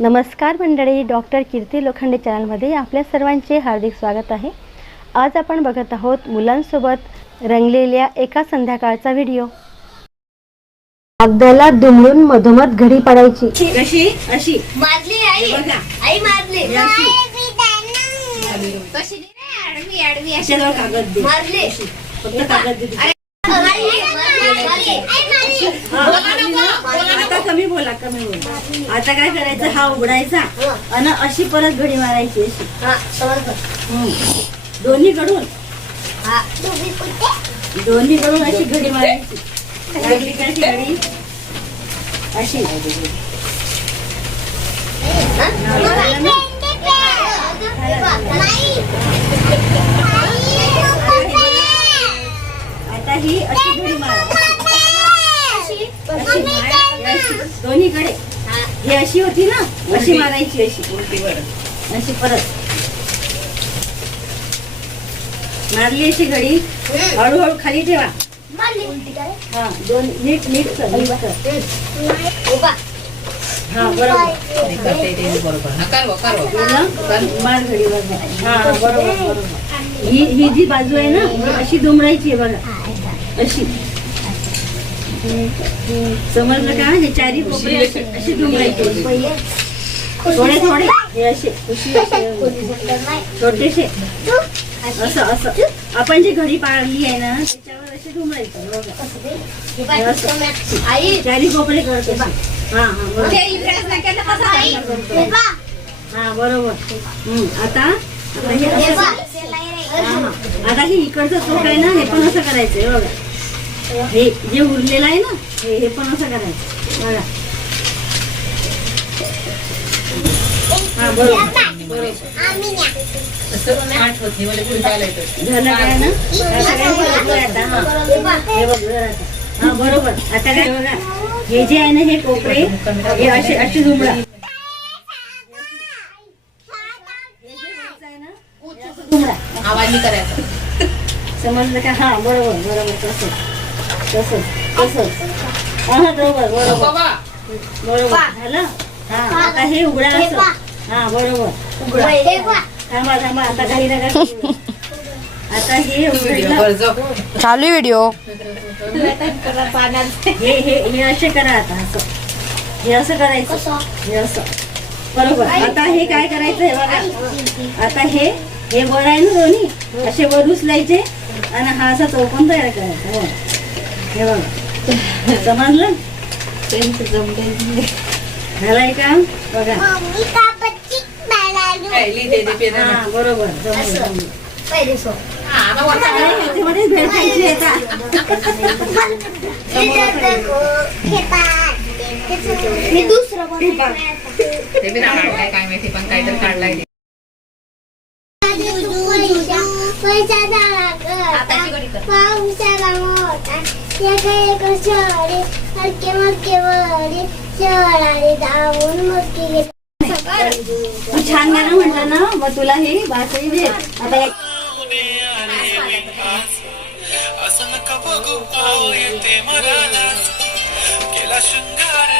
नमस्कार मंडळी डॉक्टर कीर्ती लोखंडे चॅनलमध्ये आपल्या सर्वांचे हार्दिक स्वागत आहे. आज आपण बघत आहोत मुलांसोबत रंगलेल्या एका संध्याकाळचा व्हिडिओ. कागदाला दुमडून मधोमध घडी पाडायची. कशी अशी मारली आई. आई मारली. कशी आडवी आडवी. अशी. अशा कागद दे. मारली. फक्त कागद दे कमी बोला कमी बोला. आता काय करायचं? हा उघडायचा. आणि अशी परत घडी मारायची अशी. हा, समजलं. हम्म. दोन्हीकडून हा. दोन्हीकडून अशी घडी मारायची. लागली का अशी घडी? अशी? आता ही अशी घडी मारा अशी. दोन्हीकडे. ही अशी होती ना अशी मारायची अशी. अशी परत. मारली अशी घडी. हळूहळू खाली ठेवा. हा दोन नीट नीट. हा बरोबर. गेलं? मार घडीवर. हा बरोबर बरोबर. ही ही जी बाजू आहे ना अशी दुमडायची आहे बघा. अशी. समजलं का? हे चारी कोपरे अशी दुमडायची थोडे थोडे हे असे असे छोटेसे. असं असं. आपण जी घडी पाळली आहे ना त्याच्यावर अशी दुमडायची बघा. असं. आई. चारी कोपरे करतो हा हा बरोबर. हा आता आता हे असं- इकडचं चोख आहे ना हे पण असं करायचं हे बघा. हे जे उरलेलं आहे ना? हे हे पण असं करायचं. बघा. हा बरोबर. आता काय आता हा. हे बघ जरा आता. हा बरोबर. आता काय बघा. हे जे आहे ना हे कोपरे हे असे असे जुमडा जुमडा समजलं का? हा बरोबर बरोबर तसंच तसंच तसंच. हा हा, बरोबर बरोबर. बरोबर. झालं? हा आता हे उघडा असं. हा बरोबर. हे. थांबा थांबा आता काही. आता हे उघडलं. चालू व्हिडिओ. हे हे हे असे करा आता असं. हे असं करायचं? हे असं. बरोबर. आता हे काय करायचं हे बघा. आता हे हे वर आहे ना दोन्ही? असे वर उचलायचे आणि हा असा चौकोन तयार करायचा. हो. हे बघा समजलं झालंय का बघा हा बरोबर जमलं, जमलं. पहिले सो. अरे, ह्याच्यामध्येच भेळ खायची आहे का? मी दुसरं बनवणार. आताची घडी कर. तू छान गाणं म्हटलं ना मग तुला ही भाषा भेट आता असं नका बघू पाहू येते केला शृंगार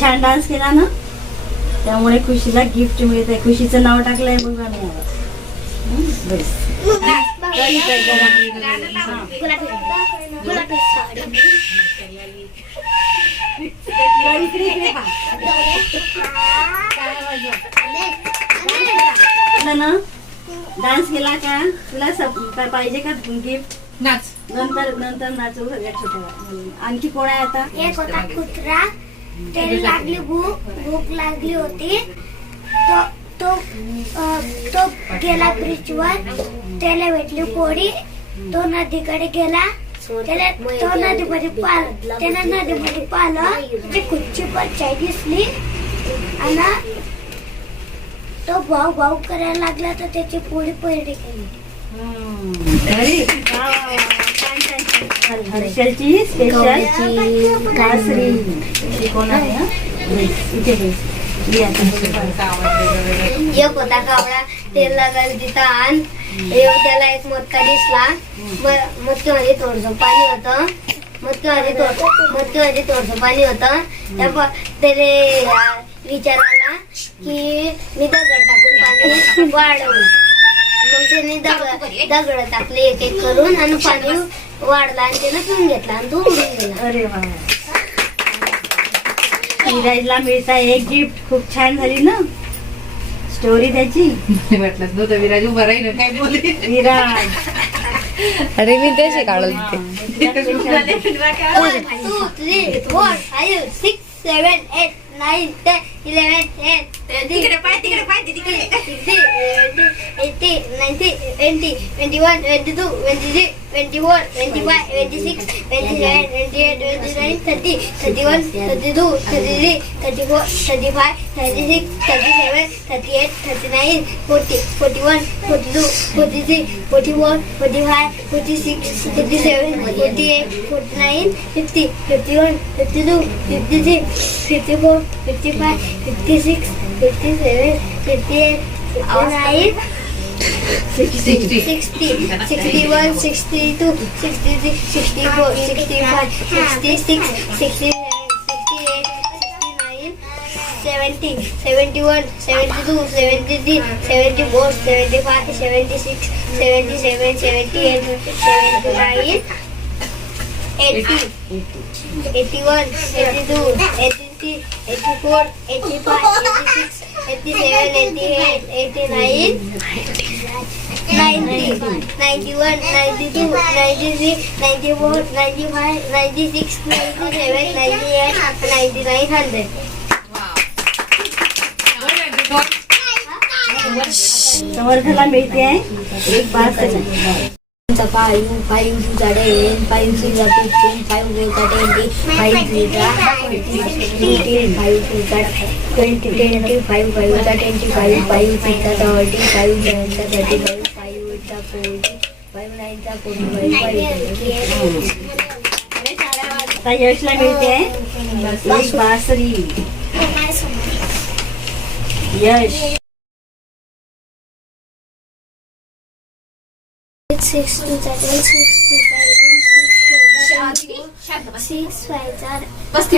छान डान्स केला ना? त्यामुळे खुशीला गिफ्ट मिळत आहे खुशीचं नाव टाकलंय मग आम्ही. बस. ना डान्स केला का? तुला सब- काय पाहिजे का गिफ्ट नाच. नंतर नंतर नाचू सगळ्या छोट्या. आणखी कोण आहे आता? एक होता कुत्रा. त्याला लागली भूक भूक लागली होती. तो तो तो गेला ब्रिजवर त्याला भेटली पोळी. तो नदीकडे गेला. त्याला तो नदीमध्ये पाल त्याला नदीमध्ये पाहिलं त्याची कुच्ची परचाई दिसली. आणि तो भाऊ भाऊ करायला लागला तर त्याची पोळी पडली गेली घरी वा, वा, वा. छान, छान, छान. हर्षलची स्पेशल कासरी ही कोण आहे इथे बेस. एक होता कावळा ते लागायला तिथं आण त्याला एक मटका दिसला. म- म्हणजे थोडस पाणी होतं. मटक्यामध्ये थोडं मटक्यामध्ये थोडस पाणी होतं. त्या त्याने अं, की मी दगड टाकून पाणी वाढवू मग त्याने दगड दगड टाकले एक एक करून आणि पाणी वाढला आणि त्यानं पिऊन घेतला आणि तो उडून गेला. अरे वा. विराजला मिळता एक गिफ्ट खूप छान झाली ना? स्टोरी त्याची? वाटलंच नव्हतं विराज उभा राहील काय बोलले? विराज. अरे मी तसे काढलं ते One, two, three, four, five, six, seven, eight, nine, ten, तिकडे पाय तिकडे पाय तिकडे ninety twenty twenty one twenty two twenty three twenty four twenty five twenty six twenty seven twenty eight twenty nine thirty thirty one thirty two thirty three thirty four thirty five thirty six thirty seven thirty eight thirty nine forty forty one forty two forty three forty four forty five forty six forty seven forty eight forty nine fifty fifty one fifty two fifty three fifty four fifty five 56, 57, 58, 59, 60, 61, 62, 64, 65, 66, 67, 70, 71, 72, 73, 74, 75, 76, 77, 78, 79, 80, 81, 82, 83, 84, 85, 86, 87, 88, 89, 90, 91, 92, 93, 94, 95, 96, 97, 98, 99, 100. समर्थला मिळते आहे एक बास Five, five to the ten, five to the fifteen, five to the twenty, five to the fifteen, five to the twenty, twenty, five, five to the twenty-five, five to the thirty, five to the thirty-five, five to the forty, five nine to forty-five, five to आता यशला मिळते आहे एक बासरी यश Six to the ten, six to the eighteen, six to the six five are forty,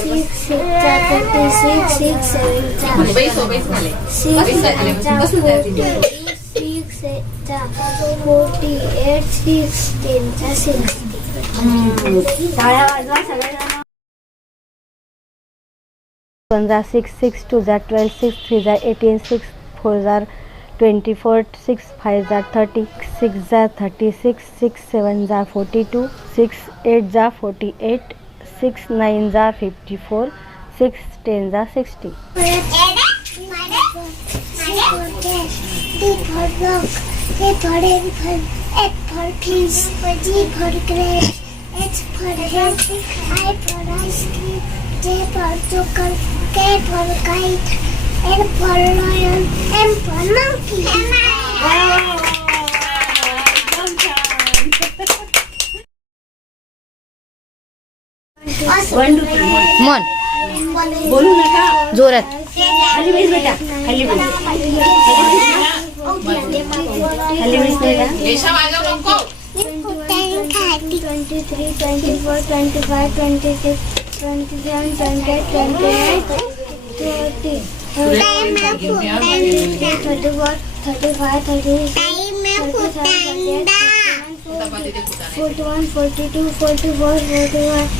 six six are thirty-six, six seven are six nine are forty, six eight are forty-eight, six ten are sixty. टाळ्या वाजवा सगळ्यांना one are six six two are twelve six three are four twenty four six five are thirty six are thirty six six seven are forty two six eight are forty eight six nine are fifty four six ten are sixty D for जोरात खाली बैस बेटा. खाली बैस खाली बैस बेटा रेषा वाजव नको. 23, 24, 25, 26, 27, 28, 29, 30, 34, 35, 36, 37, 41, 42, 44, 45,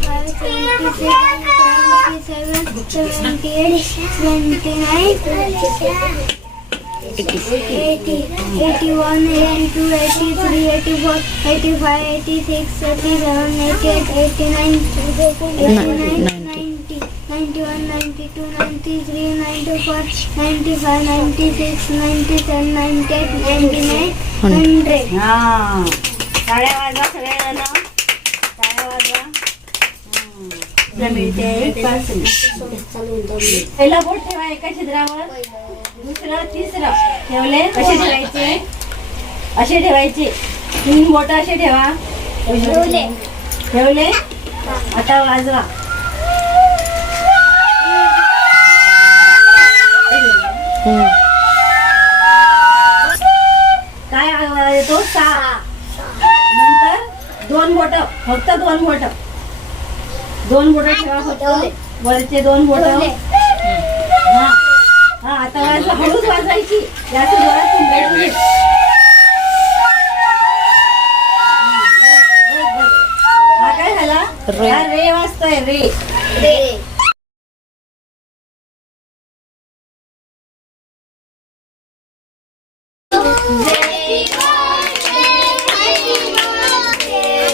75, 76, 77, 78, 79, 80, 81, 82, 83, 84, 85, 86, 87, 88, 89, 89, 90, 91, 92, 93, 94, 95, 96, 97, 98, 99, 100. हा टाळ्या वाजवा सगळ्यांना टाळ्या वाजवा हम्म. तुला मिळते एक पहिला बोट ठेवा एका छिद्रावर दुसरं तिसरं ठेवले कसे ठेवायचे असे ठेवायचे तीन बोट असे ठेवा ठेवले. ठेवले आता वाजवा काय येतो? सहा. नंतर दोन बोट. फक्त दोन बोट. दोन बोट ठेवा फक्त. वरचे दोन बोट. हा. हा आता हळूच वाजवायची जास्त जोरात तुंबायची. हा काय झाला? रे. रे वाजतोय रे. रे.